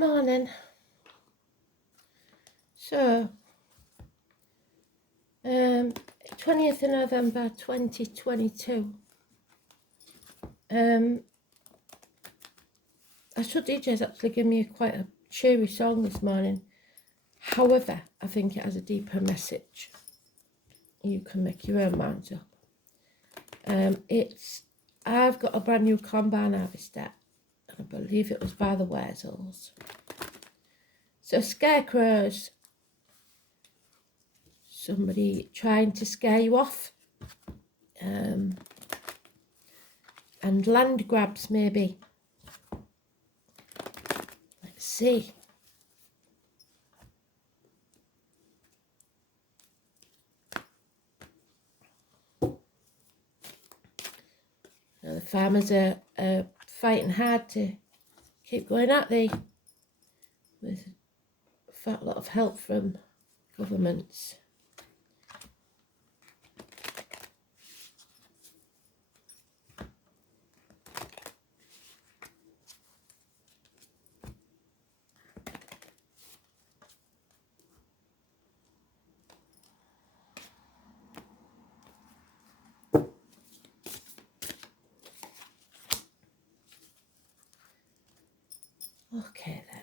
Morning. So, 20th of November 2022. Astro DJ's actually given me quite a cheery song this morning. However, I think it has a deeper message. You can make your own minds up. I've got a brand new combine harvester, and I believe it was by the Weasels. So scarecrows, somebody trying to scare you off, and land grabs maybe. Let's see. Now the farmers are fighting hard to keep going at thee with a fat lot of help from governments. Okay then.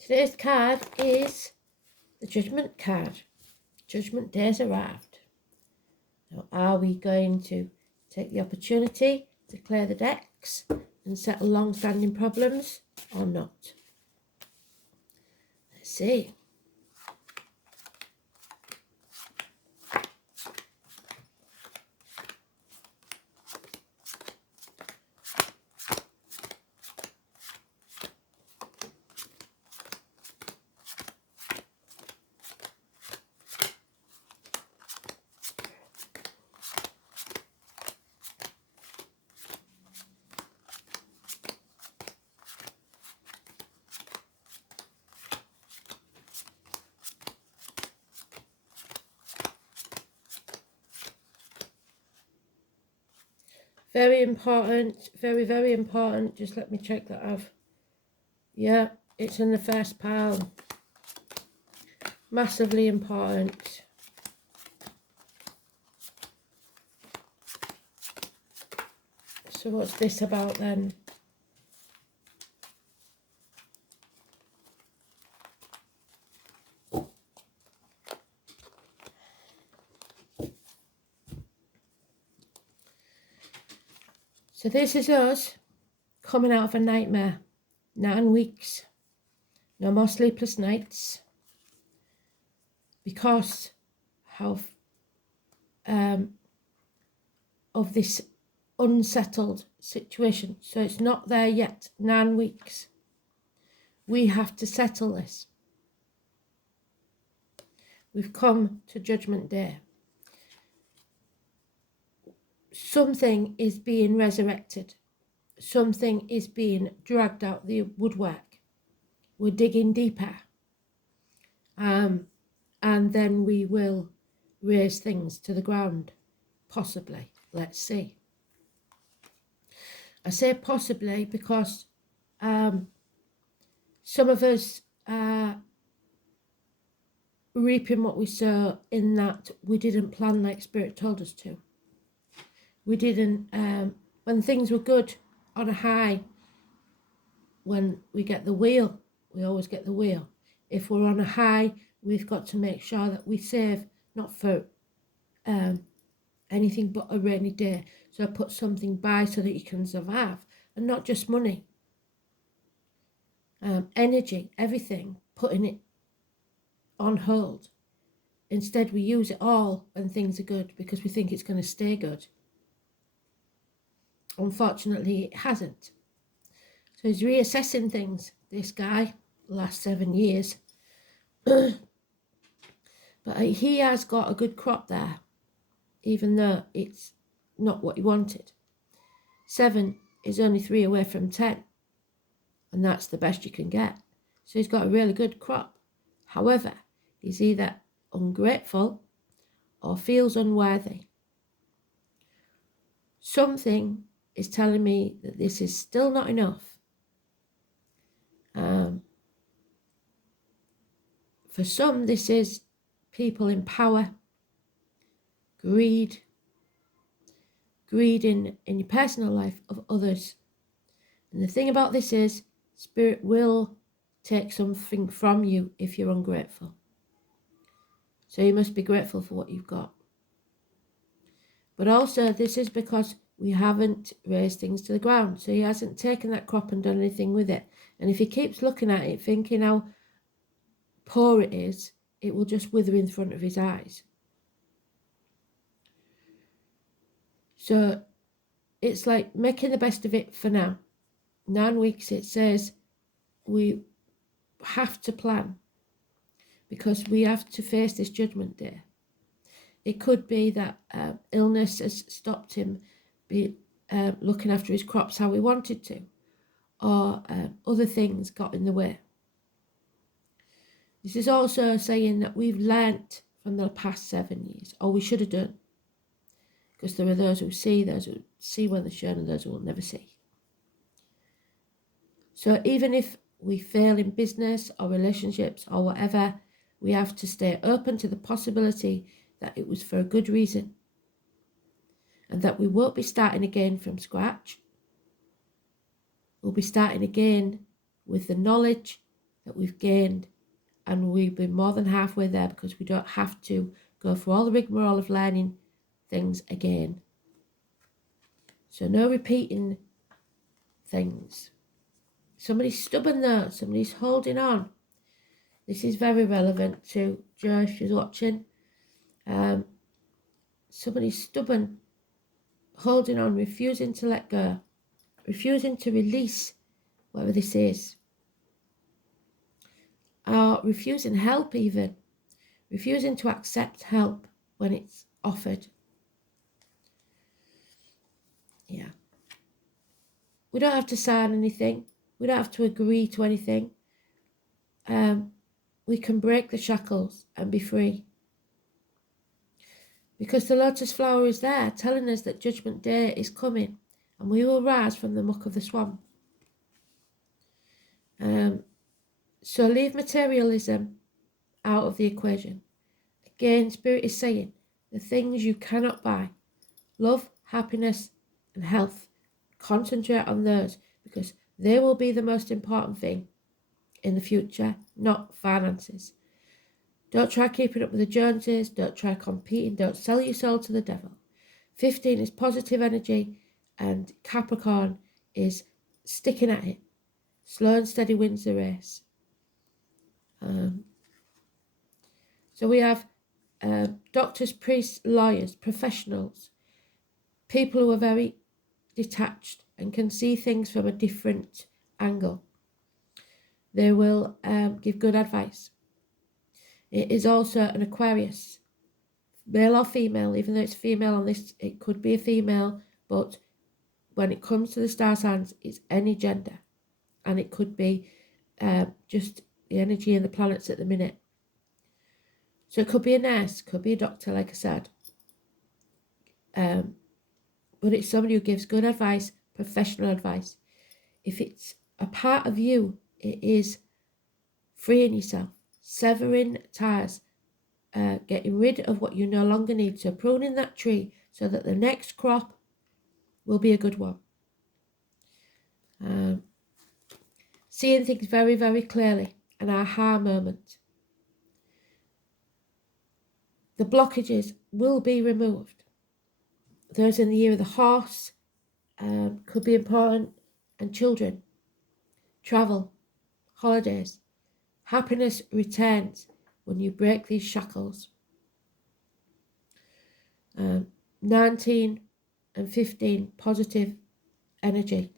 Today's card is the Judgment card. Judgment Day's arrived. Now, are we going to take the opportunity to clear the decks and settle long-standing problems or not? Let's see. Very important, very, very important. Just let me check that yeah, it's in the first pile. Massively important. So what's this about then? So this is us coming out of a nightmare. 9 weeks. No more sleepless nights. Because of this unsettled situation. So it's not there yet. 9 weeks. We have to settle this. We've come to Judgment Day. Something is being resurrected. Something is being dragged out the woodwork. We're digging deeper. And then we will raise things to the ground. Possibly. Let's see. I say possibly because some of us are reaping what we sow, in that we didn't plan like Spirit told us to. We didn't, when things were good, on a high, when we get the wheel, we always get the wheel. If we're on a high, we've got to make sure that we save, not for anything but a rainy day. So put something by so that you can survive, and not just money. Energy, everything, putting it on hold. Instead, we use it all when things are good because we think it's going to stay good. Unfortunately, it hasn't. So he's reassessing things, this guy, the last 7 years. But he has got a good crop there, even though it's not what he wanted. 7 is only 3 away from 10. And that's the best you can get. So he's got a really good crop. However, he's either ungrateful or feels unworthy. Something is telling me that this is still not enough. For some, this is people in power, greed in your personal life of others. And the thing about this is, Spirit will take something from you if you're ungrateful. So you must be grateful for what you've got. But also, this is because we haven't raised things to the ground. So he hasn't taken that crop and done anything with it. And if he keeps looking at it, thinking how poor it is, it will just wither in front of his eyes. So it's like making the best of it for now. 9 weeks, it says we have to plan because we have to face this judgment day. It could be that illness has stopped him looking after his crops how he wanted to, or other things got in the way. This is also saying that we've learnt from the past 7 years, or we should have done, because there are those who see when they're shown, and those who will never see. So even if we fail in business or relationships or whatever, we have to stay open to the possibility that it was for a good reason, and that we won't be starting again from scratch. We'll be starting again with the knowledge that we've gained, and we've been more than halfway there because we don't have to go through all the rigmarole of learning things again. So no repeating things. Somebody's stubborn though, somebody's holding on. This is very relevant to Jo if she's watching. Somebody's stubborn, holding on, refusing to let go, refusing to release whatever this is, or refusing help even, refusing to accept help when it's offered. Yeah. We don't have to sign anything. We don't have to agree to anything. We can break the shackles and be free. Because the lotus flower is there telling us that Judgment Day is coming and we will rise from the muck of the swamp. So leave materialism out of the equation. Again, Spirit is saying the things you cannot buy, love, happiness and health, concentrate on those because they will be the most important thing in the future, not finances. Don't try keeping up with the Joneses, don't try competing, don't sell your soul to the devil. 15 is positive energy and Capricorn is sticking at it. Slow and steady wins the race. So we have doctors, priests, lawyers, professionals, people who are very detached and can see things from a different angle. They will give good advice. It is also an Aquarius, male or female, even though it's female on this, it could be a female, but when it comes to the star signs, it's any gender. And it could be just the energy and the planets at the minute. So it could be a nurse, could be a doctor, like I said. But it's somebody who gives good advice, professional advice. If it's a part of you, it is freeing yourself, severing ties, getting rid of what you no longer need. So pruning that tree so that the next crop will be a good one. Seeing things very, very clearly, an aha moment. The blockages will be removed. Those in the year of the horse could be important, and children, travel, holidays. Happiness returns when you break these shackles. 19 and 15, positive energy.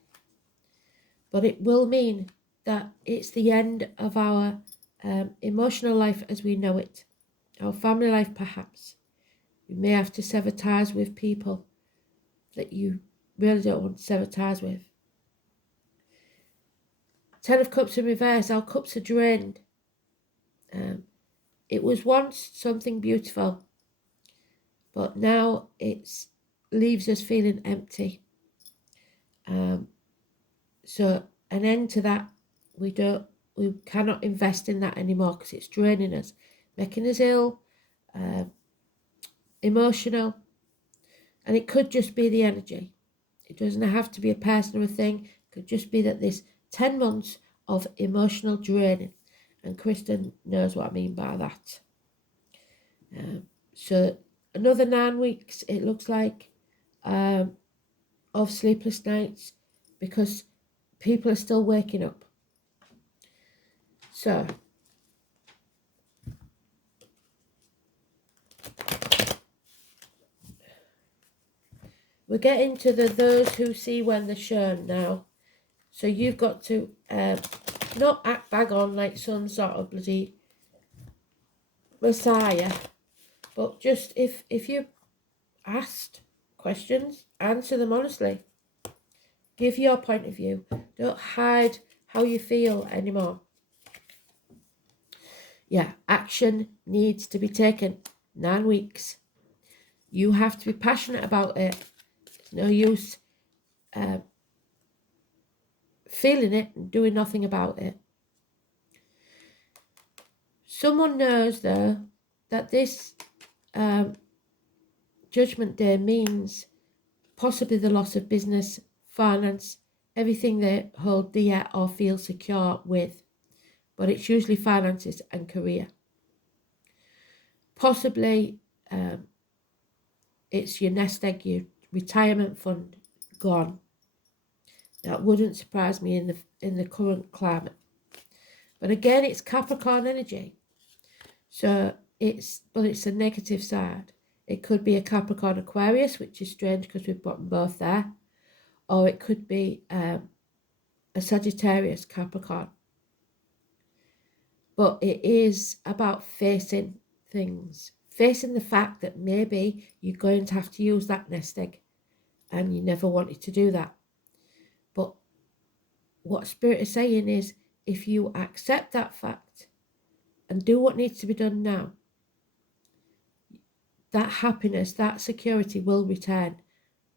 But it will mean that it's the end of our emotional life as we know it. Our family life, perhaps. You may have to sever ties with people that you really don't want to sever ties with. 10 of Cups in reverse, our cups are drained. It was once something beautiful, but now it leaves us feeling empty. So an end to that. We cannot invest in that anymore because it's draining us, making us ill, emotional, and it could just be the energy. It doesn't have to be a person or a thing. It could just be that this 10 months of emotional draining, and Kristen knows what I mean by that. So another 9 weeks, it looks like, of sleepless nights, because people are still waking up. So we're getting to those who see when they're shown now. So you've got to not act bag on like some sort of bloody messiah, but just if you're asked questions, answer them honestly. Give your point of view. Don't hide how you feel anymore. Yeah, action needs to be taken. 9 weeks. You have to be passionate about it. It's no use feeling it and doing nothing about it. Someone knows, though, that this Judgment Day means possibly the loss of business, finance, everything they hold dear or feel secure with. But it's usually finances and career. Possibly it's your nest egg, your retirement fund gone. That wouldn't surprise me in the current climate. But again, it's Capricorn energy. So it's a negative side. It could be a Capricorn Aquarius, which is strange because we've got them both there. Or it could be a Sagittarius Capricorn. But it is about facing things. Facing the fact that maybe you're going to have to use that nest egg and you never wanted to do that. But what Spirit is saying is, if you accept that fact and do what needs to be done now, that happiness, that security will return,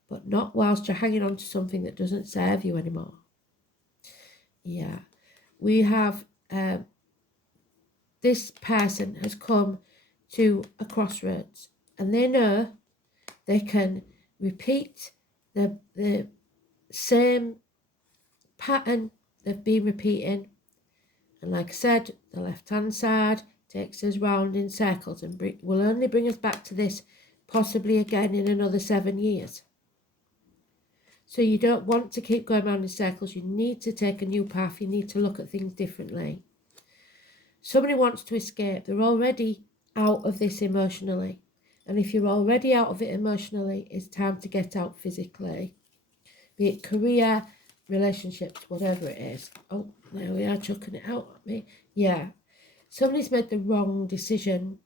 but not whilst you're hanging on to something that doesn't serve you anymore. Yeah, we have this person has come to a crossroads and they know they can repeat the same pattern they've been repeating. And like I said, the left-hand side takes us round in circles and will only bring us back to this possibly again in another 7 years. So you don't want to keep going round in circles. You need to take a new path. You need to look at things differently. Somebody wants to escape. They're already out of this emotionally. And if you're already out of it emotionally, it's time to get out physically. Be it career, relationships, whatever it is. Oh, there we are, chucking it out at me. Yeah. Somebody's made the wrong decision.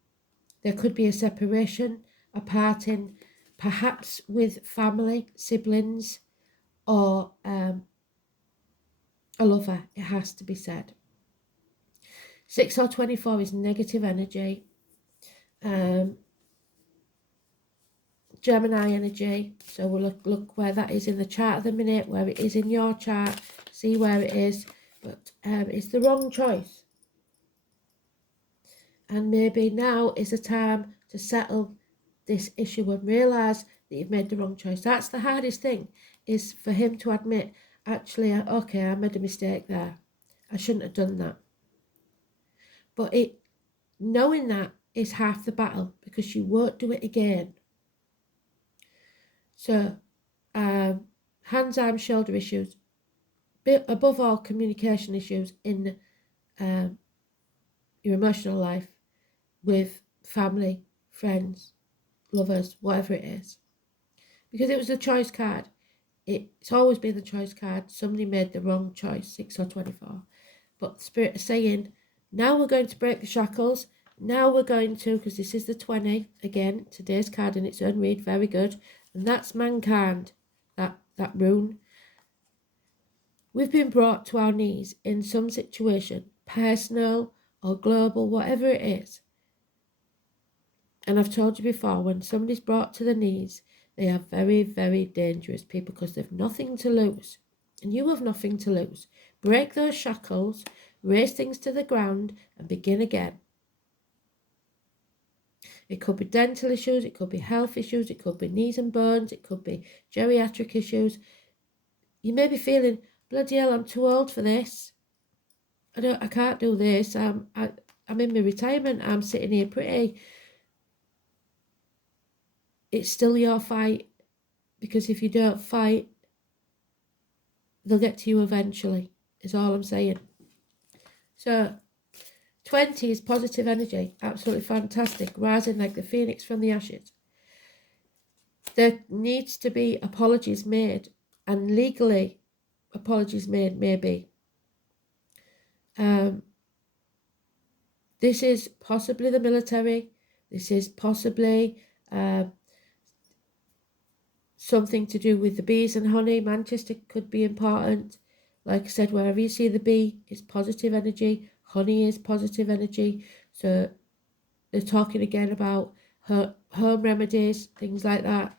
There could be a separation, a parting, perhaps with family, siblings, or a lover, it has to be said. 6 or 24 is negative energy. Gemini energy. So we'll look where that is in the chart at the minute, where it is in your chart, see where it is. But it's the wrong choice. And maybe now is a time to settle this issue and realise that you've made the wrong choice. That's the hardest thing, is for him to admit, actually, okay, I made a mistake there. I shouldn't have done that. But knowing that is half the battle, because you won't do it again. So, hands, arms, shoulder issues, above all, communication issues in your emotional life with family, friends, lovers, whatever it is. Because it was a choice card. It's always been the choice card. Somebody made the wrong choice, 6 or 24. But the Spirit is saying, now we're going to break the shackles. Now we're going to, because this is the 20, again, today's card in its own read, very good. And that's mankind, that rune. We've been brought to our knees in some situation, personal or global, whatever it is. And I've told you before, when somebody's brought to the knees, they are very, very dangerous people because they've nothing to lose. And you have nothing to lose. Break those shackles, raise things to the ground, and begin again. It could be dental issues, it could be health issues, it could be knees and bones, it could be geriatric issues. You may be feeling, bloody hell, I'm too old for this. I can't do this. I'm in my retirement. I'm sitting here pretty. It's still your fight, because if you don't fight, they'll get to you eventually, is all I'm saying. So 20 is positive energy, absolutely fantastic, rising like the phoenix from the ashes. There needs to be apologies made, and legally apologies made, maybe. This is possibly the military. This is possibly something to do with the bees and honey. Manchester could be important. Like I said, wherever you see the bee, it's positive energy. Honey is positive energy. So they're talking again about home remedies, things like that.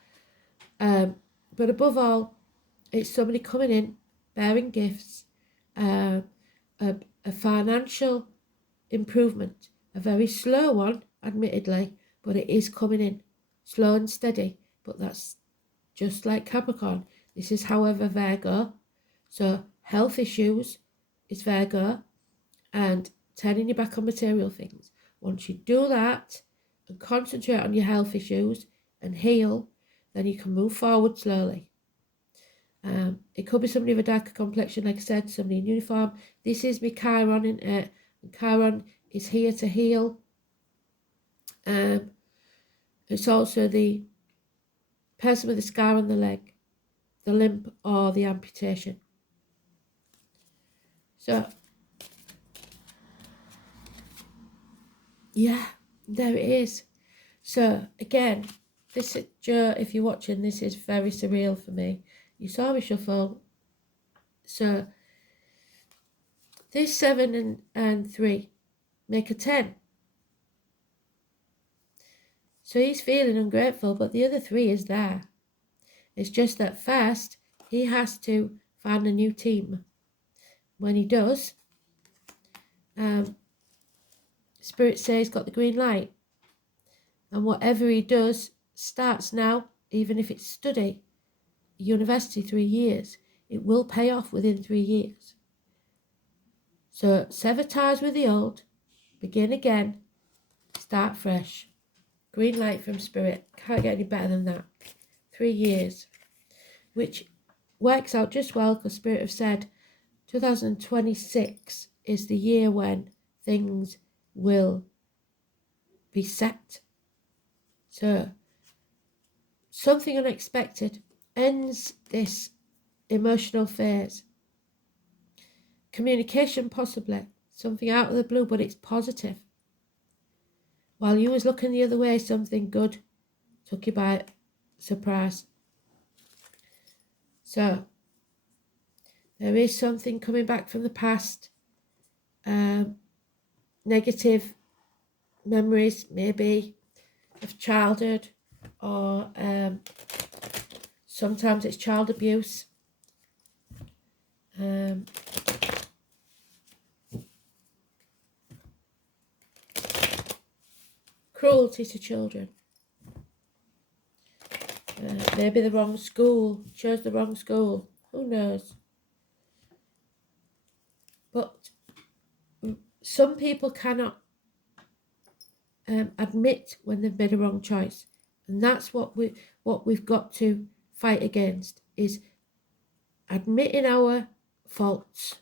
But above all, it's somebody coming in, bearing gifts, a financial improvement, a very slow one, admittedly, but it is coming in, slow and steady. But that's just like Capricorn. This is, however, Virgo. So health issues is Virgo, and turning your back on material things. Once you do that and concentrate on your health issues and heal, then you can move forward slowly. It could be somebody with a darker complexion, like I said, somebody in uniform. This is my Chiron in it, and Chiron is here to heal. It's also the person with the scar on the leg, the limp, or the amputation. So, yeah, there it is. So, again, this is, Joe, if you're watching, this is very surreal for me. You saw me shuffle. So, this 7 and 3 make a 10. So he's feeling ungrateful, but the other 3 is there. It's just that first, he has to find a new team. When he does, Spirit says he's got the green light. And whatever he does starts now, even if it's study, university, 3 years. It will pay off within 3 years. So sever ties with the old, begin again, start fresh. Green light from Spirit. Can't get any better than that. 3 years. Which works out just well, because Spirit have said 2026 is the year when things will be set. So something unexpected ends this emotional phase. Communication, possibly. Something out of the blue, but it's positive. While you was looking the other way, something good took you by surprise. So, there is something coming back from the past. Negative memories, maybe, of childhood, or sometimes it's child abuse. Cruelty to children. Maybe the wrong school, chose the wrong school, who knows. But some people cannot admit when they've made a wrong choice, and that's what we've got to fight against, is admitting our faults.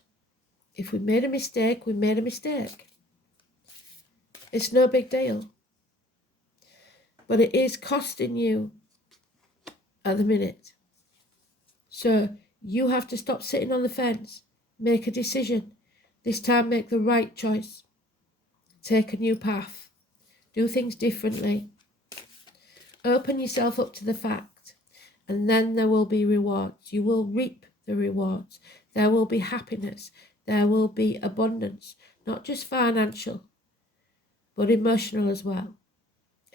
If we made a mistake, we made a mistake. It's no big deal, but it is costing you at the minute. So you have to stop sitting on the fence, make a decision. This time, make the right choice. Take a new path. Do things differently. Open yourself up to the fact, and then there will be rewards. You will reap the rewards. There will be happiness. There will be abundance, not just financial, but emotional as well.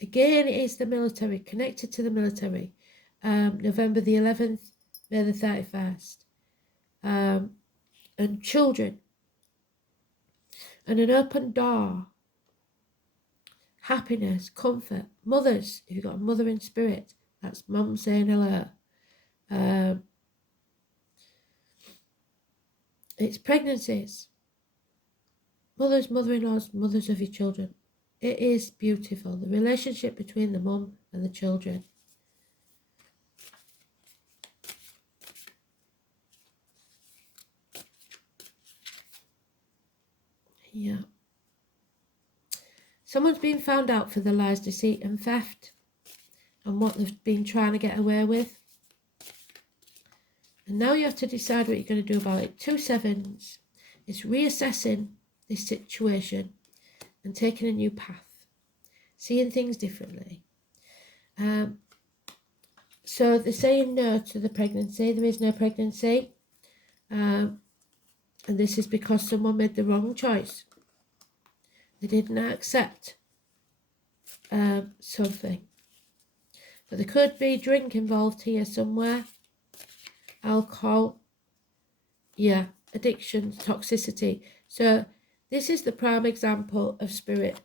Again, it is the military, connected to the military. November the 11th, May the 31st. And children. And an open door. Happiness, comfort. Mothers, if you've got a mother in spirit, that's mum saying hello. It's pregnancies. Mothers, mother-in-laws, mothers of your children. It is beautiful, the relationship between the mum and the children. Yeah. Someone's been found out for the lies, deceit and theft and what they've been trying to get away with. And now you have to decide what you're going to do about it. 2 sevens. It's reassessing this situation and taking a new path. Seeing things differently. So they're saying no to the pregnancy. There is no pregnancy. And this is because someone made the wrong choice. They didn't accept something. But there could be drink involved here somewhere. Alcohol. Yeah, addiction, toxicity. So this is the prime example of spirit.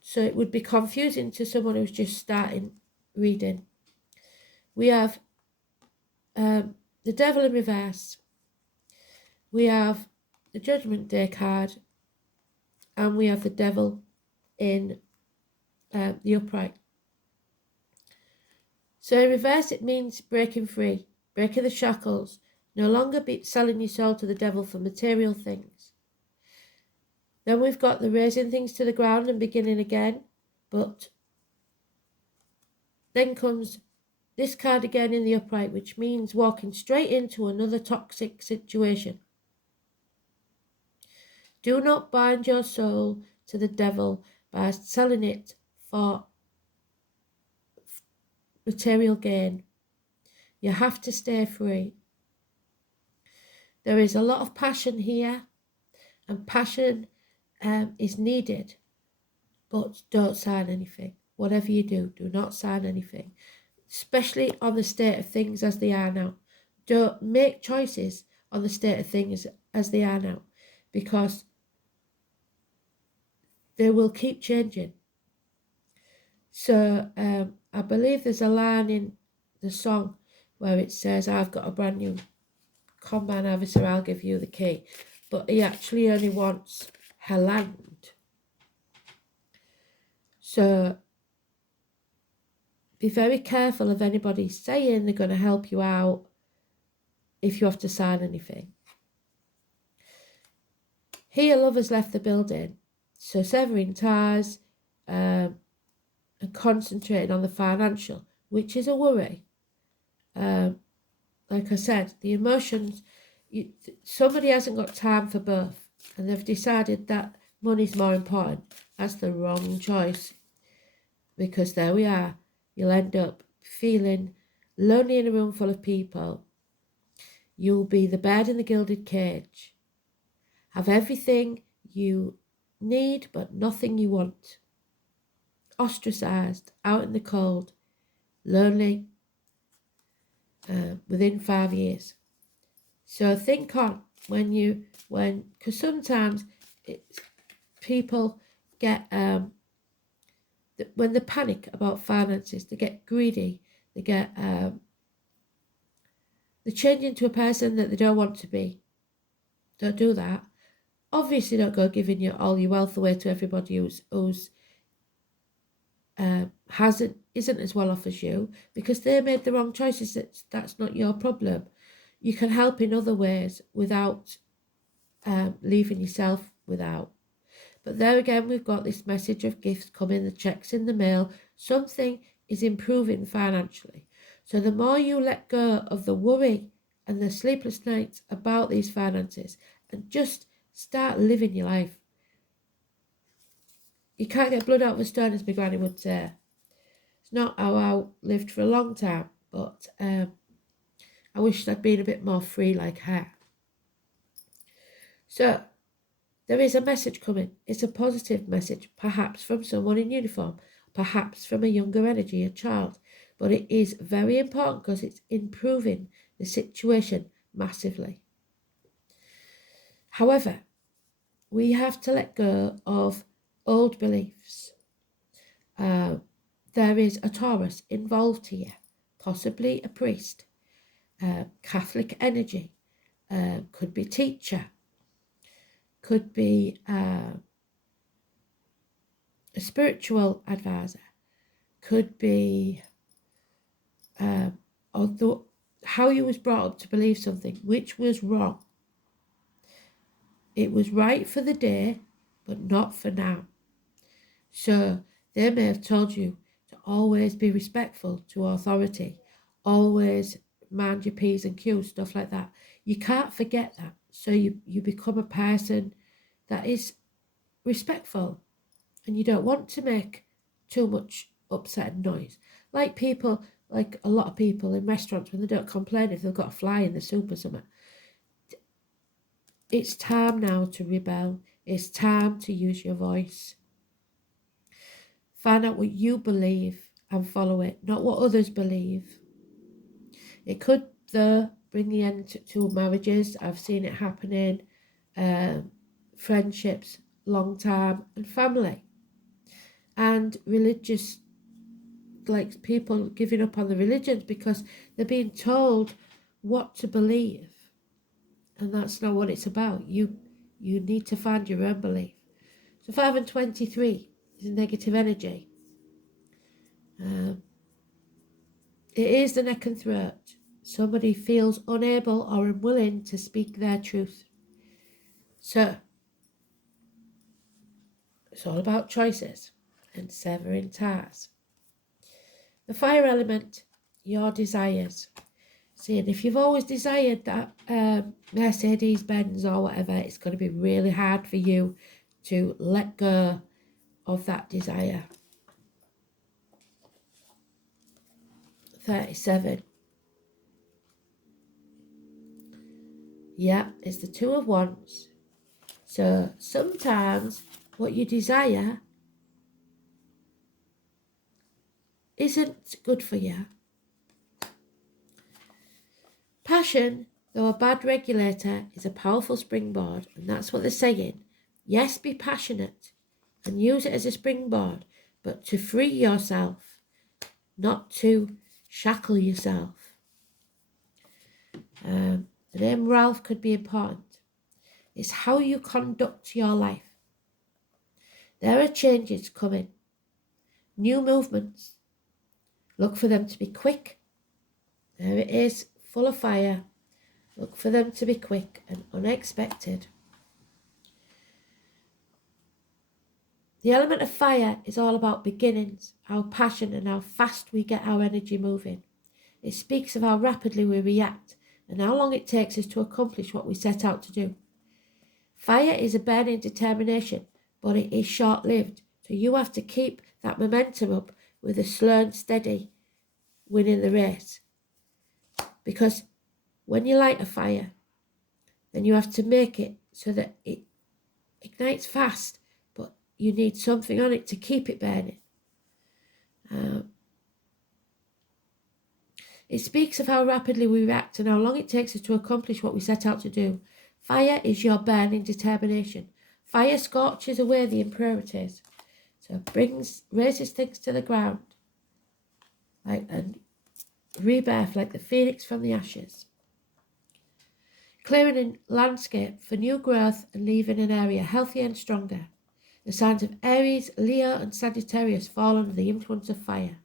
So it would be confusing to someone who's just starting reading. We have the devil in reverse. We have the Judgment Day card. And we have the devil in the upright. So in reverse, it means breaking free, breaking the shackles, no longer selling your soul to the devil for material things. Then we've got the raising things to the ground and beginning again. But then comes this card again in the upright, which means walking straight into another toxic situation. Do not bind your soul to the devil by selling it for material gain. You have to stay free. There is a lot of passion here, and passion is needed, but don't sign anything. Whatever you do, do not sign anything, especially on the state of things as they are now. Don't make choices on the state of things as they are now, because they will keep changing. So I believe there's a line in the song where it says, I've got a brand new combine harvester, I'll give you the key. But he actually only wants her land. So be very careful of anybody saying they're going to help you out if you have to sign anything. Here, lovers left the building. So severing ties and concentrating on the financial, which is a worry. Like I said, the emotions, somebody hasn't got time for both, and they've decided that money's more important. That's the wrong choice, because there we are. You'll end up feeling lonely in a room full of people. You'll be the bird in the gilded cage. Have everything you need, but nothing you want. Ostracised, out in the cold, lonely, within 5 years. So think on because sometimes people get, when they panic about finances, they get greedy, they change into a person that they don't want to be. Don't do that. Obviously don't go giving all your wealth away to everybody who's isn't as well off as you, because they made the wrong choices. That's not your problem. You can help in other ways without leaving yourself without. But there again, we've got this message of gifts coming, the checks in the mail. Something is improving financially. So the more you let go of the worry and the sleepless nights about these finances and just start living your life. You can't get blood out of a stone, as my granny would say. It's not how I lived for a long time, but I wish I'd been a bit more free like her. So there is a message coming. It's a positive message, perhaps from someone in uniform, perhaps from a younger energy, a child. But it is very important because it's improving the situation massively. However, we have to let go of old beliefs. There is a Taurus involved here, possibly a priest, Catholic energy, could be teacher, could be a spiritual advisor, could be although how you was brought up to believe something which was wrong. It was right for the day, but not for now. So they may have told you to always be respectful to authority, always mind your P's and Q's, stuff like that. You can't forget that. So you become a person that is respectful, and you don't want to make too much upset and noise. Like people, like a lot of people in restaurants, when they don't complain if they've got a fly in the soup or something. It's time now to rebel. It's time to use your voice. Find out what you believe and follow it, not what others believe. It could, though, bring the end to marriages. I've seen it happening. Friendships, long time, and family. And religious, like people giving up on the religions because they're being told what to believe. And that's not what it's about. You need to find your own belief. So 5 and 23 is negative energy. It is the neck and throat. Somebody feels unable or unwilling to speak their truth. So it's all about choices and severing ties. The fire element, your desires. See, and if you've always desired that Mercedes Benz or whatever, it's going to be really hard for you to let go of that desire. 37. Yeah, it's the Two of Wands. So sometimes what you desire isn't good for you. Passion, though a bad regulator, is a powerful springboard, and that's what they're saying. Yes, be passionate and use it as a springboard, but to free yourself, not to shackle yourself. The name Ralph could be important. It's how you conduct your life. There are changes coming, new movements. Look for them to be quick. There it is, full of fire. Look for them to be quick and unexpected. The element of fire is all about beginnings, our passion and how fast we get our energy moving. It speaks of how rapidly we react and how long it takes us to accomplish what we set out to do. Fire is a burning determination, but it is short-lived, so you have to keep that momentum up with a slow and steady winning the race. Because when you light a fire, then you have to make it so that it ignites fast, but you need something on it to keep it burning. It speaks of how rapidly we react and how long it takes us to accomplish what we set out to do. Fire is your burning determination. Fire scorches away the impurities. So it raises things to the ground. And rebirth like the phoenix from the ashes. Clearing a landscape for new growth and leaving an area healthier and stronger. The signs of Aries, Leo and Sagittarius fall under the influence of fire.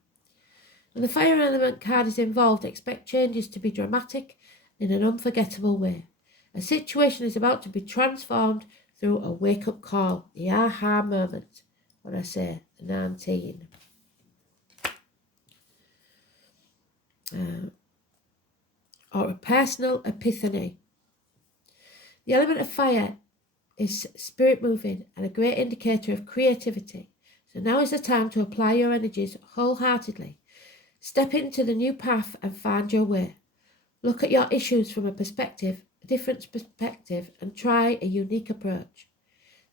When the fire element card is involved, expect changes to be dramatic in an unforgettable way. A situation is about to be transformed through a wake-up call, the aha moment, when I say the 19. Or a personal epiphany. The element of fire is spirit moving and a great indicator of creativity. So now is the time to apply your energies wholeheartedly. Step into the new path and find your way. Look at your issues from a different perspective, and try a unique approach.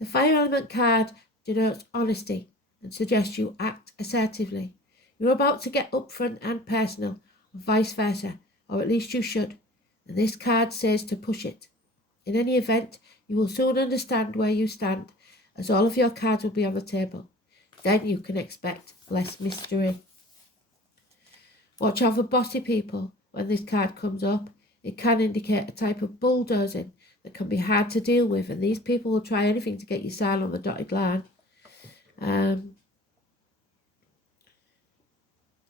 The fire element card denotes honesty, and suggests you act assertively. You're about to get upfront and personal, or vice versa, or at least you should, and this card says to push it. In any event, you will soon understand where you stand, as all of your cards will be on the table. Then you can expect less mystery. Watch out for bossy people when this card comes up. It can indicate a type of bulldozing that can be hard to deal with, and these people will try anything to get you signed on the dotted line. And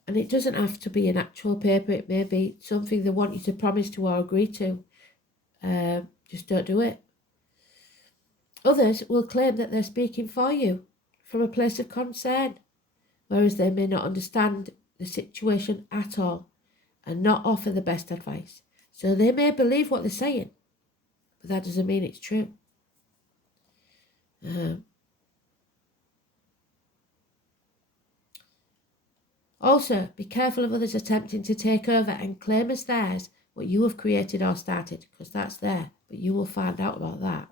it doesn't have to be an actual paper. It may be something they want you to promise to or agree to. Just don't do it. Others will claim that they're speaking for you from a place of concern, whereas they may not understand the situation at all and not offer the best advice. So they may believe what they're saying, but that doesn't mean it's true. Also, be careful of others attempting to take over and claim as theirs what you have created or started, because that's there, but you will find out about that.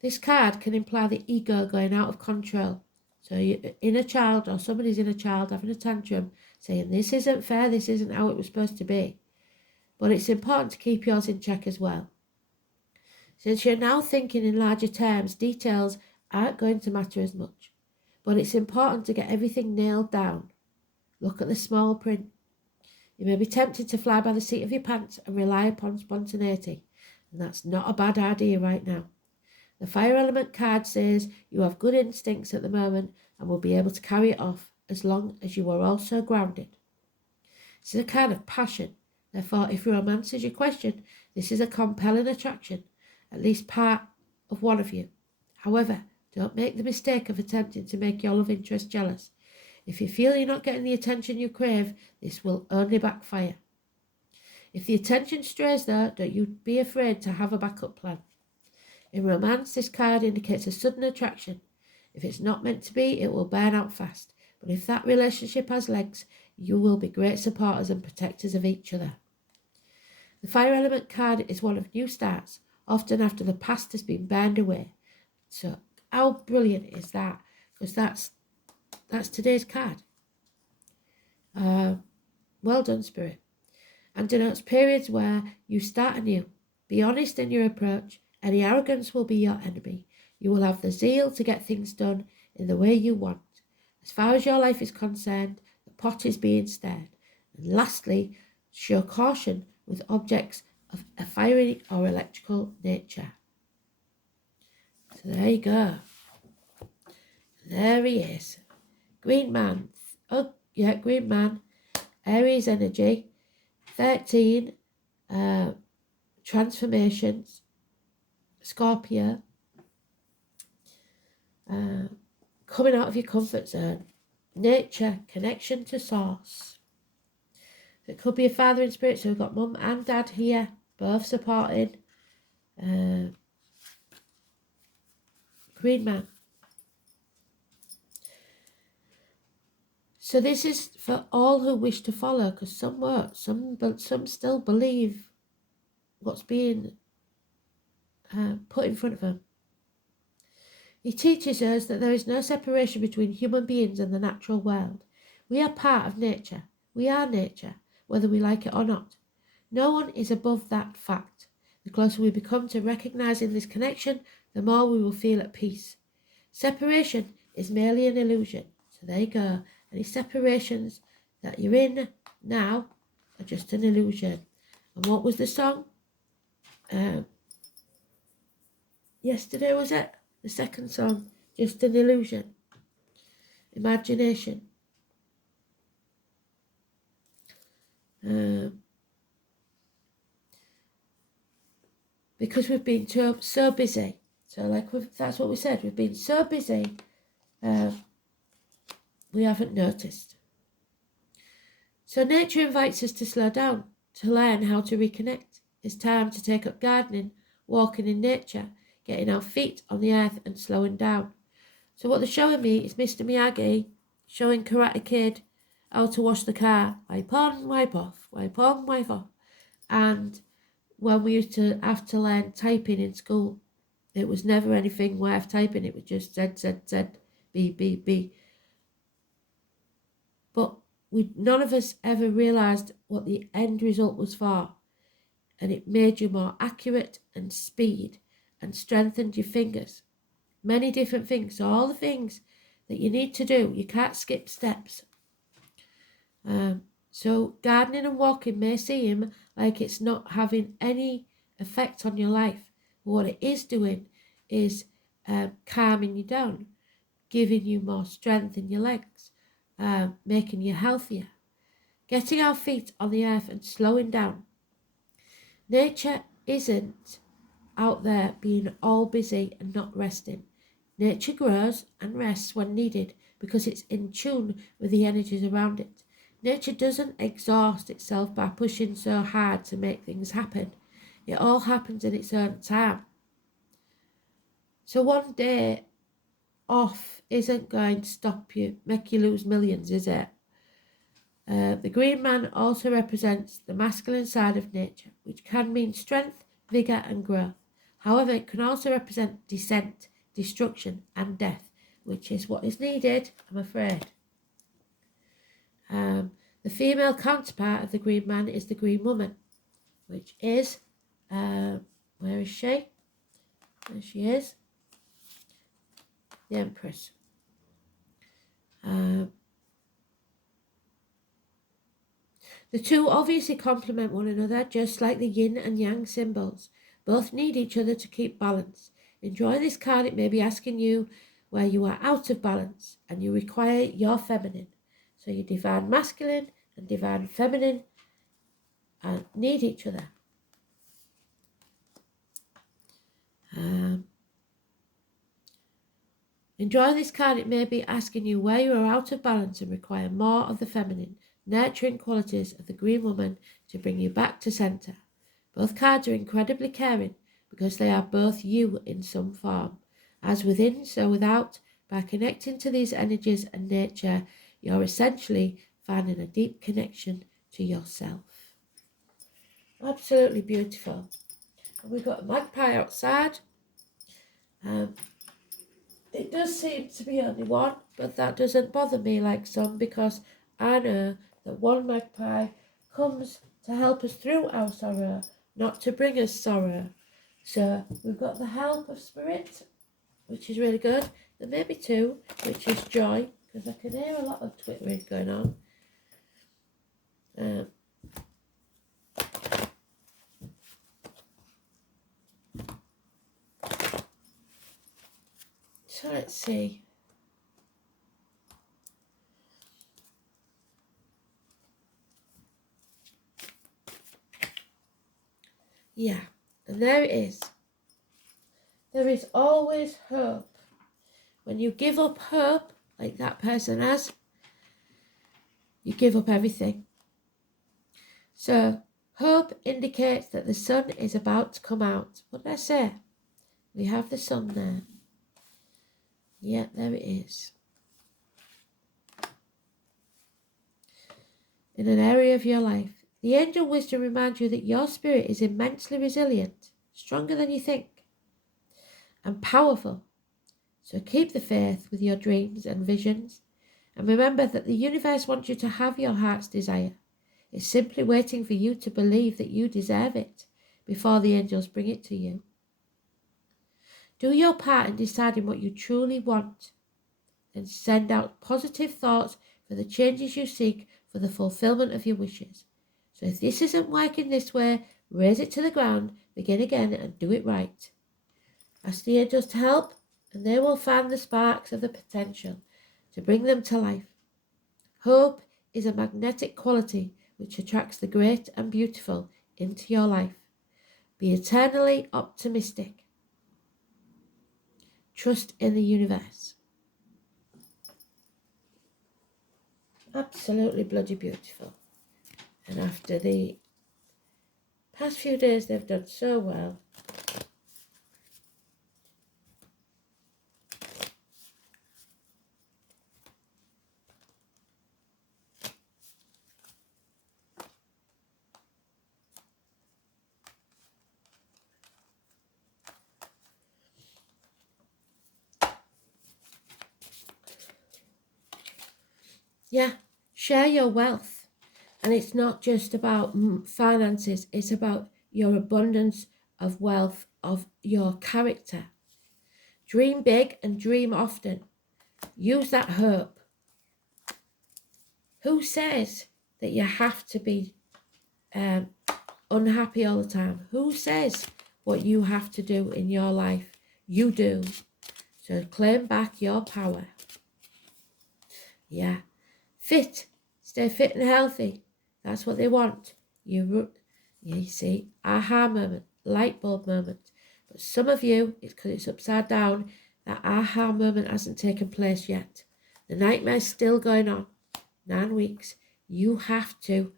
This card can imply the ego going out of control. So your inner child or somebody's inner child having a tantrum, saying this isn't fair, this isn't how it was supposed to be. But it's important to keep yours in check as well. Since you're now thinking in larger terms, details aren't going to matter as much. But it's important to get everything nailed down. Look at the small print. You may be tempted to fly by the seat of your pants and rely upon spontaneity, and that's not a bad idea right now. The fire element card says you have good instincts at the moment and will be able to carry it off as long as you are also grounded. This is a card of passion. Therefore, if romance is your question, this is a compelling attraction, at least part of one of you. However, don't make the mistake of attempting to make your love interest jealous. If you feel you're not getting the attention you crave, this will only backfire. If the attention strays though, don't you be afraid to have a backup plan. In romance, this card indicates a sudden attraction. If it's not meant to be, it will burn out fast. But if that relationship has legs, you will be great supporters and protectors of each other. The fire element card is one of new starts, often after the past has been burned away. So how brilliant is that? Because that's today's card. Well done, Spirit. And denotes periods where you start anew. Be honest in your approach. Any arrogance will be your enemy. You will have the zeal to get things done in the way you want. As far as your life is concerned, the pot is being stirred. And lastly, show caution with objects of a fiery or electrical nature. So there you go. There he is. Green man. Oh, yeah, green man. Aries energy. 13. Transformations. Scorpio. Coming out of your comfort zone. Nature. Connection to source. So it could be a father in spirit. So we've got mum and dad here. Both supporting. Green man. So this is for all who wish to follow, because some won't. Some still believe what's being put in front of them. He teaches us that there is no separation between human beings and the natural world. We are part of nature. We are nature, whether we like it or not. No one is above that fact. The closer we become to recognizing this connection, the more we will feel at peace. Separation is merely an illusion. So there you go. Any separations that you're in now are just an illusion. And what was the song? Yesterday, was it? The second song. Just an illusion. Imagination. Because we've been so busy. So that's what we said. We've been so busy. We haven't noticed. So nature invites us to slow down, to learn how to reconnect. It's time to take up gardening, walking in nature, getting our feet on the earth and slowing down. So what they're showing me is Mr. Miyagi showing Karate Kid how to wash the car. Wipe on, wipe off, wipe on, wipe off. And when we used to have to learn typing in school, it was never anything worth typing. It was just Z, Z, Z, B, B, B. none of us ever realised what the end result was for, and it made you more accurate and speed and strengthened your fingers. Many different things. So all the things that you need to do, you can't skip steps. So gardening and walking may seem like it's not having any effect on your life. But what it is doing is calming you down, giving you more strength in your legs, making you healthier, getting our feet on the earth and slowing down. Nature isn't out there being all busy and not resting. Nature grows and rests when needed because it's in tune with the energies around it. Nature doesn't exhaust itself by pushing so hard to make things happen. It all happens in its own time. So one day off isn't going to stop you, make you lose millions, is it? The green man also represents the masculine side of nature, which can mean strength, vigour and growth. However, it can also represent descent, destruction and death, which is what is needed, I'm afraid. The female counterpart of the green man is the green woman, which is, where is she? There she is, the Empress. The two obviously complement one another, just like the yin and yang symbols. Both need each other to keep balance. Enjoy this card. It may be asking you where you are out of balance and you require your feminine. So your divine masculine and divine feminine need each other. Enjoy this card. It may be asking you where you are out of balance and require more of the feminine, nurturing qualities of the green woman to bring you back to centre. Both cards are incredibly caring because they are both you in some form. As within, so without. By connecting to these energies and nature, you're essentially finding a deep connection to yourself. Absolutely beautiful. And we've got a magpie outside. It does seem to be only one, but that doesn't bother me like some, because I know that one magpie comes to help us through our sorrow, not to bring us sorrow. So we've got the help of spirit, which is really good. There may be two, which is joy, because I can hear a lot of twittering going on. So let's see. Yeah, and there it is. There is always hope. When you give up hope, like that person has, you give up everything. So, hope indicates that the sun is about to come out. What did I say? We have the sun there. Yeah, there it is. In an area of your life, the angel wisdom reminds you that your spirit is immensely resilient, stronger than you think, and powerful. So keep the faith with your dreams and visions, and remember that the universe wants you to have your heart's desire. It's simply waiting for you to believe that you deserve it before the angels bring it to you. Do your part in deciding what you truly want, and send out positive thoughts for the changes you seek for the fulfillment of your wishes. So if this isn't working this way, raise it to the ground, begin again and do it right. Ask the angels to help, and they will fan the sparks of the potential to bring them to life. Hope is a magnetic quality which attracts the great and beautiful into your life. Be eternally optimistic. Trust in the universe. Absolutely bloody beautiful. And after the past few days, they've done so well. Yeah, Share your wealth. And it's not just about finances, it's about your abundance of wealth, of your character. Dream big and dream often. Use that hope. Who says that you have to be unhappy all the time? Who says what you have to do in your life? You do. So claim back your power. Yeah. Fit. Stay fit and healthy. That's what they want. You see, aha moment, light bulb moment. But some of you, it's because it's upside down, that aha moment hasn't taken place yet. The nightmare's still going on. 9 weeks. You have to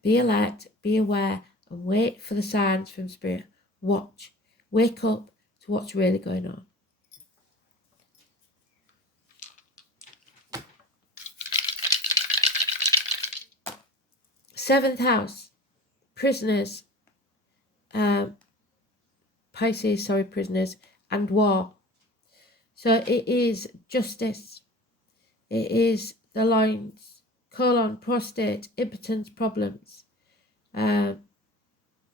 be alert, be aware, and wait for the signs from Spirit. Watch. Wake up to what's really going on. Seventh house. Prisoners. Pisces, prisoners. And war. So it is justice. It is the loins, colon, prostate, impotence problems,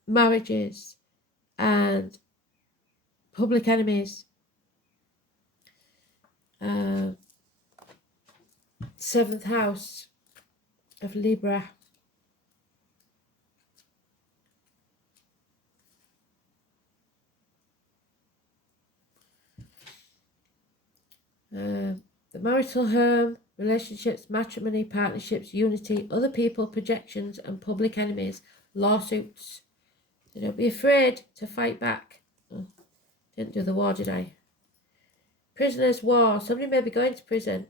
marriages, and public enemies. Seventh house of Libra. The marital home, relationships, matrimony, partnerships, unity, other people, projections, and public enemies, lawsuits. So don't be afraid to fight back. Oh, didn't do the war, did I? Prisoners, war. Somebody may be going to prison,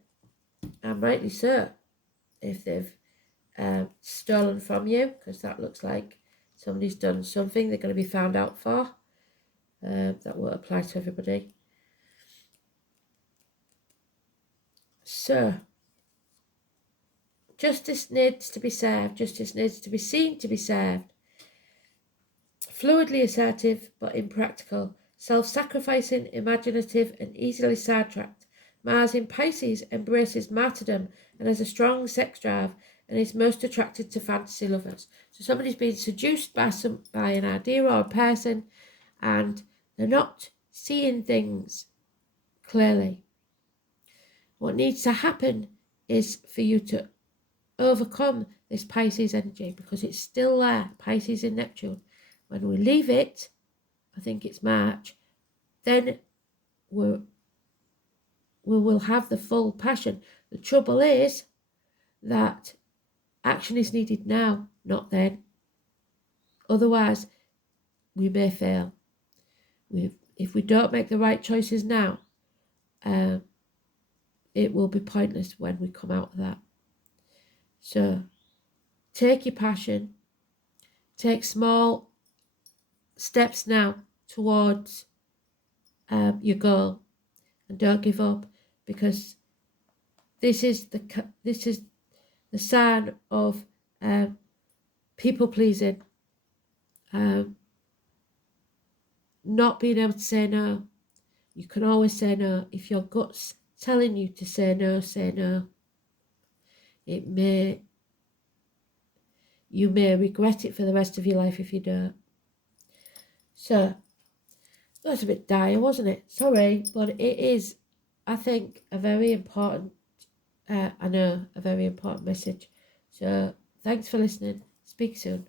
and rightly so, if they've stolen from you, because that looks like somebody's done something they're going to be found out for. That won't apply to everybody. So, justice needs to be served. Justice needs to be seen to be served. Fluidly assertive, but impractical. Self-sacrificing, imaginative, and easily sidetracked. Mars in Pisces embraces martyrdom and has a strong sex drive and is most attracted to fantasy lovers. So somebody's been seduced by an idea or a person, and they're not seeing things clearly. What needs to happen is for you to overcome this Pisces energy, because it's still there, Pisces in Neptune. When we leave it, I think it's March, then we will have the full passion. The trouble is that action is needed now, not then. Otherwise, we may fail. If we don't make the right choices now, it will be pointless when we come out of that. So, take your passion, take small steps now towards your goal, and don't give up, because this is the sign of people pleasing, not being able to say no. You can always say no. If your gut's telling you to say no, say no. You may regret it for the rest of your life if you don't. So, that's a bit dire, wasn't it? Sorry, but it is, I think, a very important, a very important message. So, thanks for listening. Speak soon.